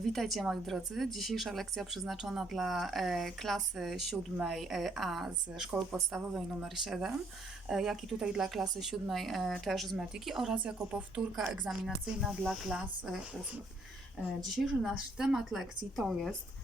Witajcie moi drodzy. Dzisiejsza lekcja przeznaczona dla e, klasy siódmej e, A z szkoły podstawowej numer 7, e, jak i tutaj dla klasy siódmej e, też z Metiki oraz jako powtórka egzaminacyjna dla klas e, ósmych. E, Dzisiejszy nasz temat lekcji to jest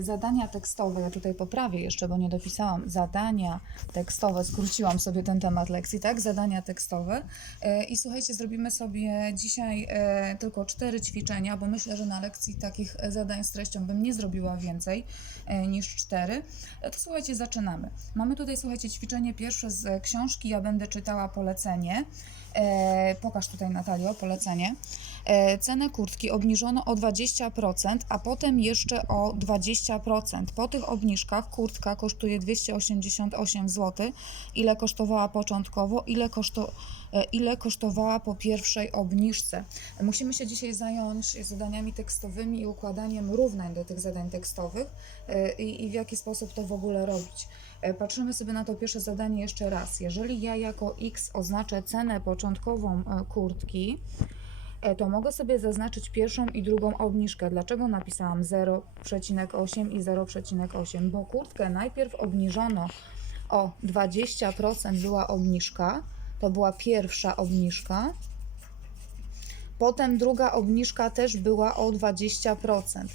zadania tekstowe. Ja tutaj poprawię jeszcze, bo nie dopisałam. Zadania tekstowe. Skróciłam sobie ten temat lekcji, tak? Zadania tekstowe. E, I słuchajcie, zrobimy sobie dzisiaj e, tylko cztery ćwiczenia, bo myślę, że na lekcji takich e, zadań z treścią bym nie zrobiła więcej e, niż cztery. E, To słuchajcie, zaczynamy. Mamy tutaj, słuchajcie, ćwiczenie pierwsze z e, książki. Ja będę czytała polecenie. E, pokaż tutaj, Natalio, polecenie. E, cenę kurtki obniżono o 20%, a potem jeszcze o 20%. Po tych obniżkach kurtka kosztuje 288 zł. Ile kosztowała początkowo, ile, koszto, e, ile kosztowała po pierwszej obniżce. Musimy się dzisiaj zająć zadaniami tekstowymi i układaniem równań do tych zadań tekstowych e, i, i w jaki sposób to w ogóle robić. E, Patrzymy sobie na to pierwsze zadanie jeszcze raz. Jeżeli ja jako x oznaczę cenę początkową e, kurtki, e, to mogę sobie zaznaczyć pierwszą i drugą obniżkę. Dlaczego napisałam 0,8 i 0,8? Bo kurtkę najpierw obniżono o 20% była obniżka, to była pierwsza obniżka. Potem druga obniżka też była o 20%.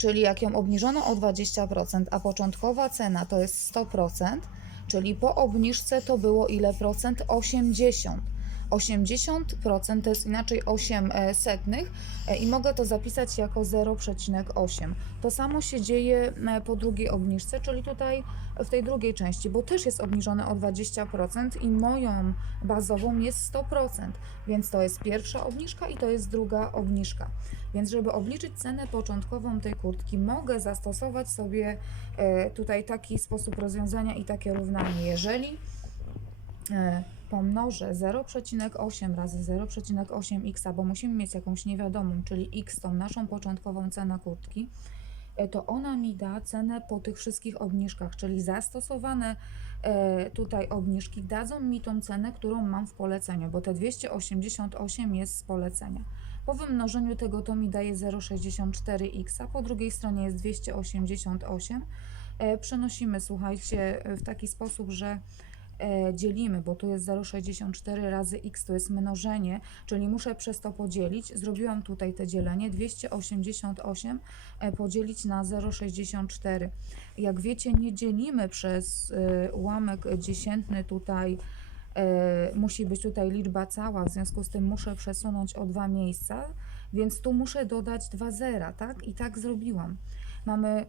Czyli jak ją obniżono o 20%, a początkowa cena to jest 100%, czyli po obniżce to było ile procent? 80. 80% to jest inaczej 8 e, setnych e, i mogę to zapisać jako 0,8. To samo się dzieje e, po drugiej obniżce, czyli tutaj w tej drugiej części, bo też jest obniżone o 20% i moją bazową jest 100%, więc to jest pierwsza obniżka i to jest druga obniżka. Więc żeby obliczyć cenę początkową tej kurtki, mogę zastosować sobie tutaj taki sposób rozwiązania i takie równanie. Jeżeli pomnożę 0,8 razy 0,8x, bo musimy mieć jakąś niewiadomą, czyli x tą naszą początkową cenę kurtki, e, to ona mi da cenę po tych wszystkich obniżkach, czyli zastosowane e, tutaj obniżki dadzą mi tą cenę, którą mam w poleceniu, bo te 288 jest z polecenia. Po wymnożeniu tego to mi daje 0,64x, a po drugiej stronie jest 288. E, Przenosimy, słuchajcie, w taki sposób, że dzielimy, bo tu jest 0,64 razy x, to jest mnożenie, czyli muszę przez to podzielić. Zrobiłam tutaj te dzielenie, 288 e, podzielić na 0,64. Jak wiecie, nie dzielimy przez e, ułamek dziesiętny tutaj, e, musi być tutaj liczba cała, w związku z tym muszę przesunąć o dwa miejsca, więc tu muszę dodać dwa zera, tak? I tak zrobiłam. Mamy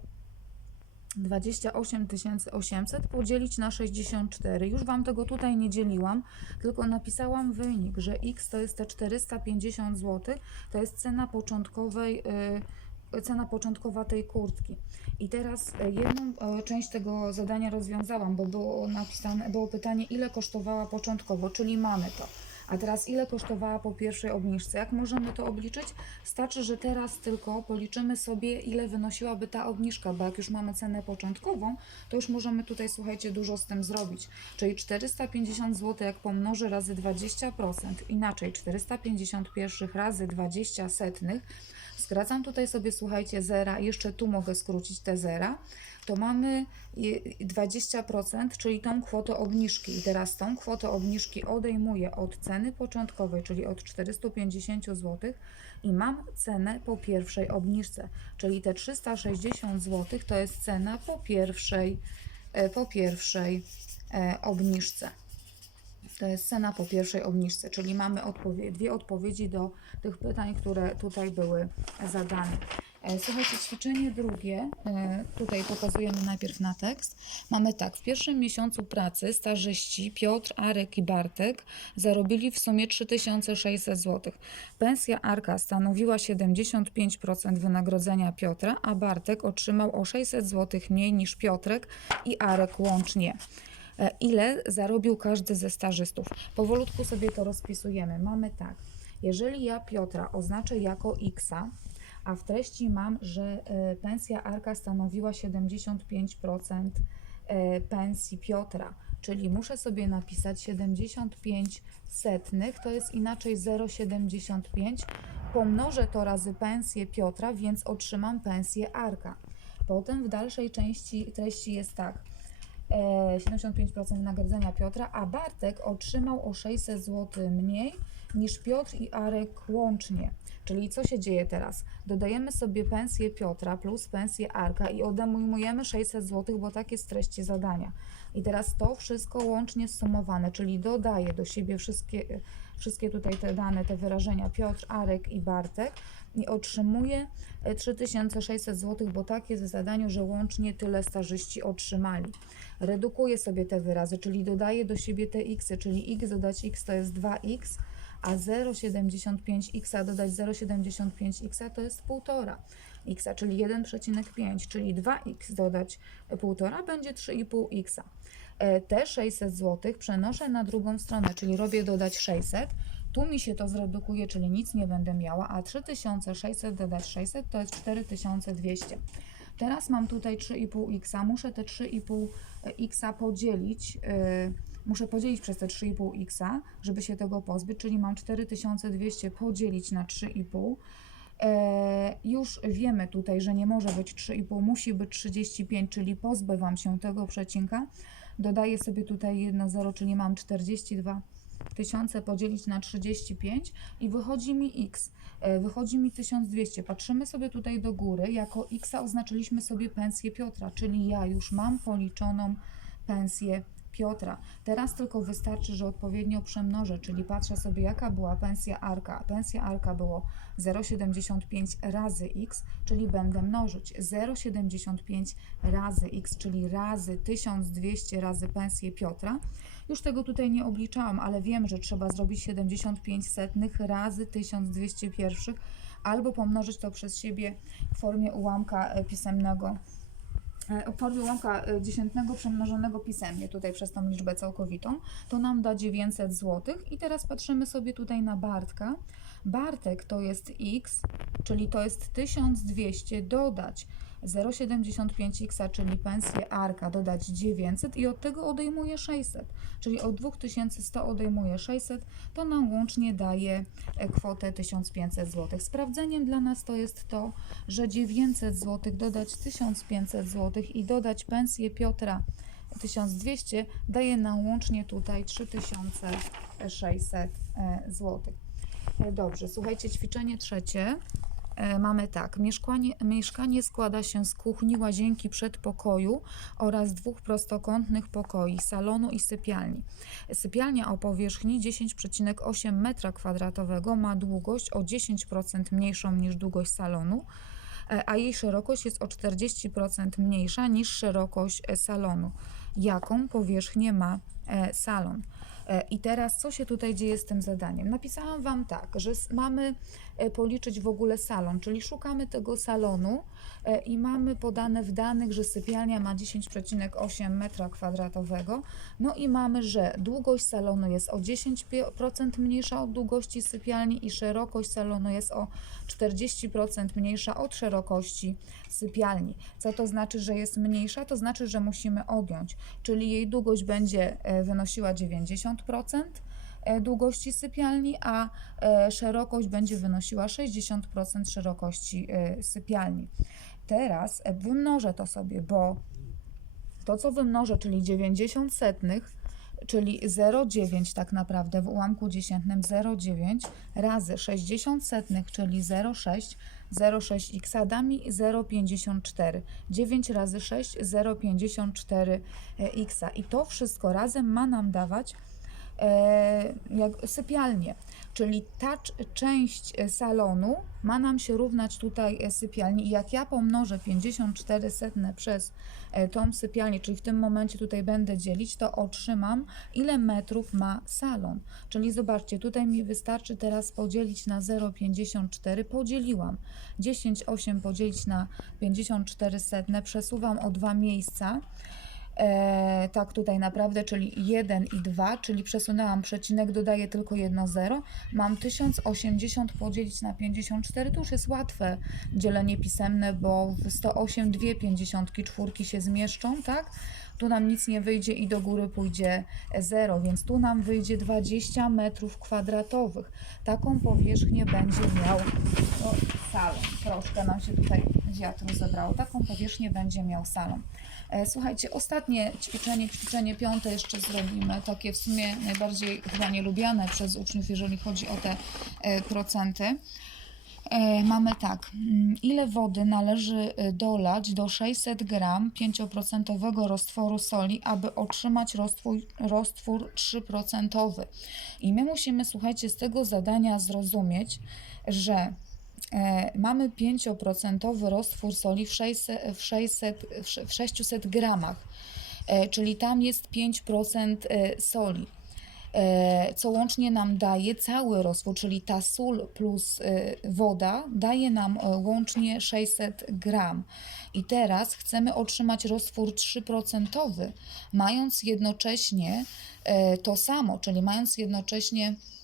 28 800 podzielić na 64. Już Wam tego tutaj nie dzieliłam, tylko napisałam wynik, że x to jest te 450 zł, to jest cena początkowej, y, cena początkowa tej kurtki. I teraz y, jedną y, część tego zadania rozwiązałam, bo było napisane, było pytanie, ile kosztowała początkowo, czyli mamy to. A teraz ile kosztowała po pierwszej obniżce? Jak możemy to obliczyć? Starczy, że teraz tylko policzymy sobie, ile wynosiłaby ta obniżka, bo jak już mamy cenę początkową, to już możemy tutaj, słuchajcie, dużo z tym zrobić. Czyli 450 zł, jak pomnożę razy 20%, inaczej 450 pierwszych razy 20 setnych, skracam tutaj sobie, słuchajcie, zera, jeszcze tu mogę skrócić te zera, to mamy je- 20%, czyli tą kwotę obniżki. I teraz tą kwotę obniżki odejmuję od ceny początkowej, czyli od 450 zł i mam cenę po pierwszej obniżce, czyli te 360 zł to jest cena po pierwszej, e, po pierwszej e, obniżce. To jest cena po pierwszej obniżce, czyli mamy odpowie- dwie odpowiedzi do tych pytań, które tutaj były zadane. E, Słuchajcie, ćwiczenie drugie, e, tutaj pokazujemy najpierw na tekst. Mamy tak, w pierwszym miesiącu pracy stażyści Piotr, Arek i Bartek zarobili w sumie 3600 zł. Pensja Arka stanowiła 75% wynagrodzenia Piotra, a Bartek otrzymał o 600 zł mniej niż Piotrek i Arek łącznie. E, Ile zarobił każdy ze stażystów? Powolutku sobie to rozpisujemy. Mamy tak, jeżeli ja Piotra oznaczę jako X, a w treści mam, że e, pensja Arka stanowiła 75% e, pensji Piotra, czyli muszę sobie napisać 75 setnych, to jest inaczej 0,75. Pomnożę to razy pensję Piotra, więc otrzymam pensję Arka. Potem w dalszej części treści jest tak. E, 75% wynagrodzenia Piotra, a Bartek otrzymał o 600 zł mniej niż Piotr i Arek łącznie. Czyli co się dzieje teraz? Dodajemy sobie pensję Piotra plus pensję Arka i odejmujemy 600 zł, bo tak jest w treści zadania. I teraz to wszystko łącznie sumowane, czyli dodaję do siebie wszystkie, wszystkie tutaj te dane, te wyrażenia Piotr, Arek i Bartek i otrzymuję e, 3600 zł, bo tak jest w zadaniu, że łącznie tyle stażyści otrzymali. Redukuję sobie te wyrazy, czyli dodaję do siebie te x, czyli x dodać x to jest 2x, a 0,75x dodać 0,75x to jest 1,5 x, czyli 1,5, czyli 2x dodać 1,5 będzie 3,5x. E, Te 600 zł przenoszę na drugą stronę, czyli robię dodać 600. Tu mi się to zredukuje, czyli nic nie będę miała, a 3600 dodać 600 to jest 4200. Teraz mam tutaj 3,5x, muszę te 3,5x podzielić, yy, muszę podzielić przez te 3,5x, żeby się tego pozbyć, czyli mam 4200 podzielić na 3,5. E, już wiemy tutaj, że nie może być 3,5, musi być 35, czyli pozbywam się tego przecinka. Dodaję sobie tutaj jedno 0, czyli mam 42 tysiące podzielić na 35 i wychodzi mi x. E, Wychodzi mi 1200. Patrzymy sobie tutaj do góry. Jako x oznaczyliśmy sobie pensję Piotra, czyli ja już mam policzoną pensję Piotra. Teraz tylko wystarczy, że odpowiednio przemnożę, czyli patrzę sobie jaka była pensja Arka. Pensja Arka było 0,75 razy x, czyli będę mnożyć 0,75 razy x, czyli razy 1200 razy pensję Piotra. Już tego tutaj nie obliczałam, ale wiem, że trzeba zrobić 75 setnych razy 1201 albo pomnożyć to przez siebie w formie ułamka e, pisemnego e, w formie ułamka e, dziesiętnego przemnożonego pisemnie, tutaj przez tą liczbę całkowitą, to nam da 900 zł. I teraz patrzymy sobie tutaj na Bartka. Bartek to jest x, czyli to jest 1200 dodać 0,75x, czyli pensję Arka, dodać 900 i od tego odejmuję 600, czyli od 2100 odejmuję 600, to nam łącznie daje e, kwotę 1500 zł. Sprawdzeniem dla nas to jest to, że 900 zł dodać 1500 zł i dodać pensję Piotra 1200 daje nam łącznie tutaj 3600 zł. E, Dobrze, słuchajcie, ćwiczenie trzecie. E, Mamy tak, mieszkanie, mieszkanie składa się z kuchni, łazienki, przedpokoju oraz dwóch prostokątnych pokoi, salonu i sypialni. Sypialnia o powierzchni 10,8 m2 ma długość o 10% mniejszą niż długość salonu, e, a jej szerokość jest o 40% mniejsza niż szerokość e, salonu. Jaką powierzchnię ma salon? I teraz, co się tutaj dzieje z tym zadaniem? Napisałam Wam tak, że mamy policzyć w ogóle salon, czyli szukamy tego salonu e, i mamy podane w danych, że sypialnia ma 10,8 m2. No i mamy, że długość salonu jest o 10% mniejsza od długości sypialni i szerokość salonu jest o 40% mniejsza od szerokości sypialni. Co to znaczy, że jest mniejsza? To znaczy, że musimy odjąć, czyli jej długość będzie e, wynosiła 90% e, długości sypialni, a e, szerokość będzie wynosiła 60% szerokości e, sypialni. Teraz e, wymnożę to sobie, bo to, co wymnożę, czyli 90 setnych, czyli 0,9 tak naprawdę w ułamku dziesiętnym 0,9 razy 60 setnych, czyli 0,6, 0,6x da mi 0,54. 9 razy 6, 0,54 x. I to wszystko razem ma nam dawać e, jak sypialnię. Czyli ta część e, salonu ma nam się równać tutaj e, sypialni. I jak ja pomnożę 54 setne przez e, tą sypialnię, czyli w tym momencie tutaj będę dzielić, to otrzymam ile metrów ma salon. Czyli zobaczcie, tutaj mi wystarczy teraz podzielić na 0,54. Podzieliłam. 10,8 podzielić na 54 setne. Przesuwam o dwa miejsca. E, tak tutaj naprawdę, czyli 1 i 2, czyli przesunęłam przecinek, dodaję tylko jedno 0. Mam 1080 podzielić na 54, to już jest łatwe dzielenie pisemne, bo w 108 dwie 54 się zmieszczą, tak? Tu nam nic nie wyjdzie i do góry pójdzie 0, więc tu nam wyjdzie 20 metrów kwadratowych. Taką powierzchnię będzie miał no, salon. Troszkę nam się tutaj wiatr zebrało. Taką powierzchnię będzie miał salon. E, Słuchajcie, ostatnie ćwiczenie, ćwiczenie piąte jeszcze zrobimy, takie w sumie najbardziej chyba nielubiane przez uczniów, jeżeli chodzi o te e, procenty. E, Mamy tak, mm, ile wody należy dolać do 600 gram 5% roztworu soli, aby otrzymać roztwór, roztwór 3%. I my musimy, słuchajcie, z tego zadania zrozumieć, że mamy 5% roztwór soli w 600, w 600, w sze- w 600 gramach, e, czyli tam jest 5% e, soli e, co łącznie nam daje cały roztwór, czyli ta sól plus e, woda daje nam e, łącznie 600 gram. I teraz chcemy otrzymać roztwór 3%, mając jednocześnie e, to samo, czyli mając jednocześnie e,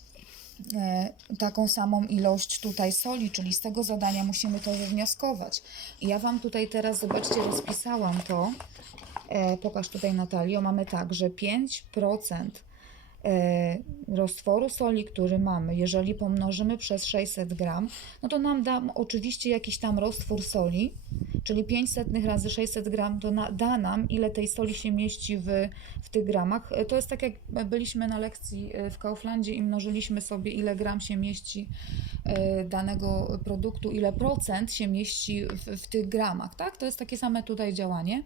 taką samą ilość tutaj soli, czyli z tego zadania musimy to wywnioskować. Ja Wam tutaj teraz, zobaczcie, rozpisałam to. E, pokaż tutaj Natalio, mamy tak, że 5% e, roztworu soli, który mamy, jeżeli pomnożymy przez 600 gram, no to nam da oczywiście jakiś tam roztwór soli, czyli 500 razy 600 gram to na, da nam, ile tej soli się mieści w, w tych gramach. E, To jest tak, jak byliśmy na lekcji e, w Kauflandzie i mnożyliśmy sobie, ile gram się mieści e, danego produktu, ile procent się mieści w, w tych gramach, tak? To jest takie same tutaj działanie.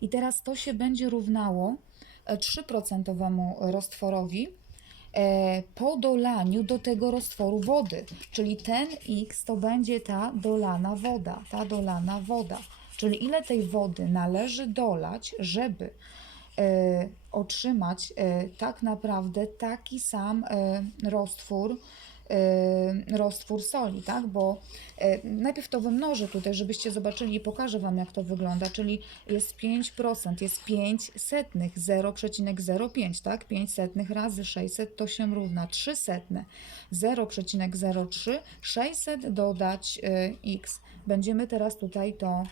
I teraz to się będzie równało e, 3% roztworowi po dolaniu do tego roztworu wody. Czyli ten x to będzie ta dolana woda, ta dolana woda. Czyli ile tej wody należy dolać, żeby e, otrzymać e, tak naprawdę taki sam e, roztwór, e, roztwór soli, tak? Bo e, najpierw to wymnożę tutaj, żebyście zobaczyli i pokażę Wam, jak to wygląda. Czyli jest 5%, jest 5 setnych, 0,05, tak? 5 setnych razy 600 to się równa 3 setne, 0,03, 600 dodać e, x. Będziemy teraz tutaj to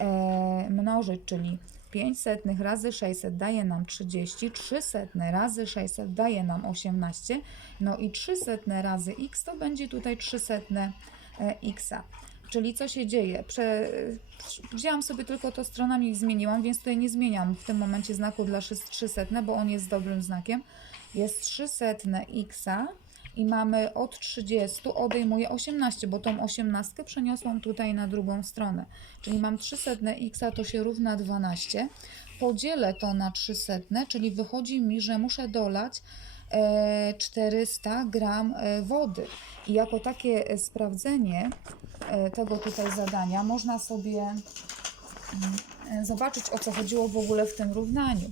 e, mnożyć, czyli 5 setnych razy 600 daje nam 30, 3 setne razy 600 daje nam 18, no i 3 setne razy x to będzie tutaj 3 setne x. Czyli co się dzieje? Prze, wzięłam sobie tylko to stronami i zmieniłam, więc tutaj nie zmieniam w tym momencie znaku dla 3 setne, bo on jest dobrym znakiem. Jest 3 setne x i mamy od 30 odejmuję 18, bo tą 18 przeniosłam tutaj na drugą stronę. Czyli mam 300 x to się równa 12. Podzielę to na 300, czyli wychodzi mi, że muszę dolać e, 400 gram e, wody. I jako takie e, sprawdzenie e, tego tutaj zadania można sobie mm, e, zobaczyć o co chodziło w ogóle w tym równaniu.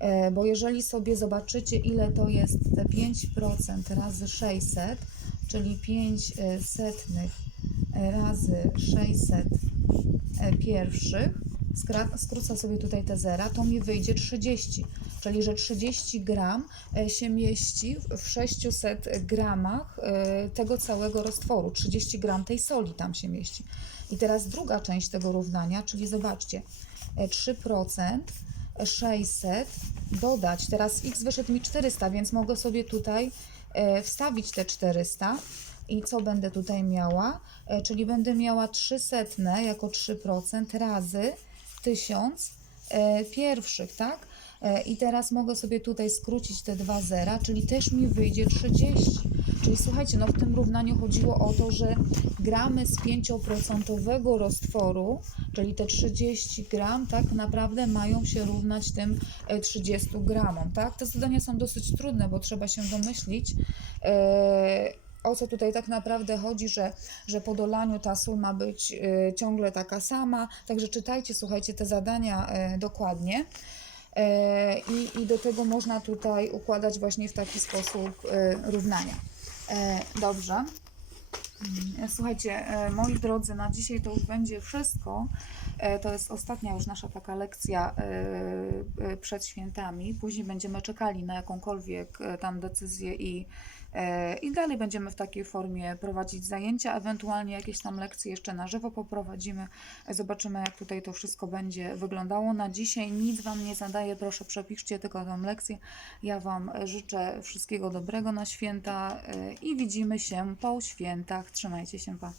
E, Bo jeżeli sobie zobaczycie, ile to jest te 5% razy 600, czyli 5 e, setnych razy 600 e, pierwszych, skrócę sobie tutaj te zera, to mi wyjdzie 30. Czyli, że 30 gram e, się mieści w- w 600 gramach tego całego roztworu. 30 gram tej soli tam się mieści. I teraz druga część tego równania, czyli zobaczcie, e, 3% 600 dodać, teraz x wyszedł mi 400, więc mogę sobie tutaj e, wstawić te 400 i co będę tutaj miała, E, czyli będę miała 300 jako 3% razy 1000 e, pierwszych, tak? I teraz mogę sobie tutaj skrócić te dwa zera, czyli też mi wyjdzie 30. Czyli słuchajcie, no w tym równaniu chodziło o to, że gramy z 5% roztworu, czyli te 30 gram, tak naprawdę mają się równać tym e, 30 gramom, tak? Te zadania są dosyć trudne, bo trzeba się domyślić, e, o co tutaj tak naprawdę chodzi, że, że po dolaniu ta sól ma być e, ciągle taka sama. Także czytajcie, słuchajcie te zadania e, dokładnie. E, I, I do tego można tutaj układać właśnie w taki sposób e, równania. E, Dobrze. Mm, Słuchajcie, e, moi drodzy, na dzisiaj to już będzie wszystko. E, To jest ostatnia już nasza taka lekcja przed świętami. Później będziemy czekali na jakąkolwiek tam decyzję i, i dalej będziemy w takiej formie prowadzić zajęcia, ewentualnie jakieś tam lekcje jeszcze na żywo poprowadzimy. E, Zobaczymy, jak tutaj to wszystko będzie wyglądało. Na dzisiaj nic Wam nie zadaję, proszę przepiszcie tylko tą lekcję. Ja Wam życzę wszystkiego dobrego na święta e, i widzimy się po świętach. Trzymajcie się, pa.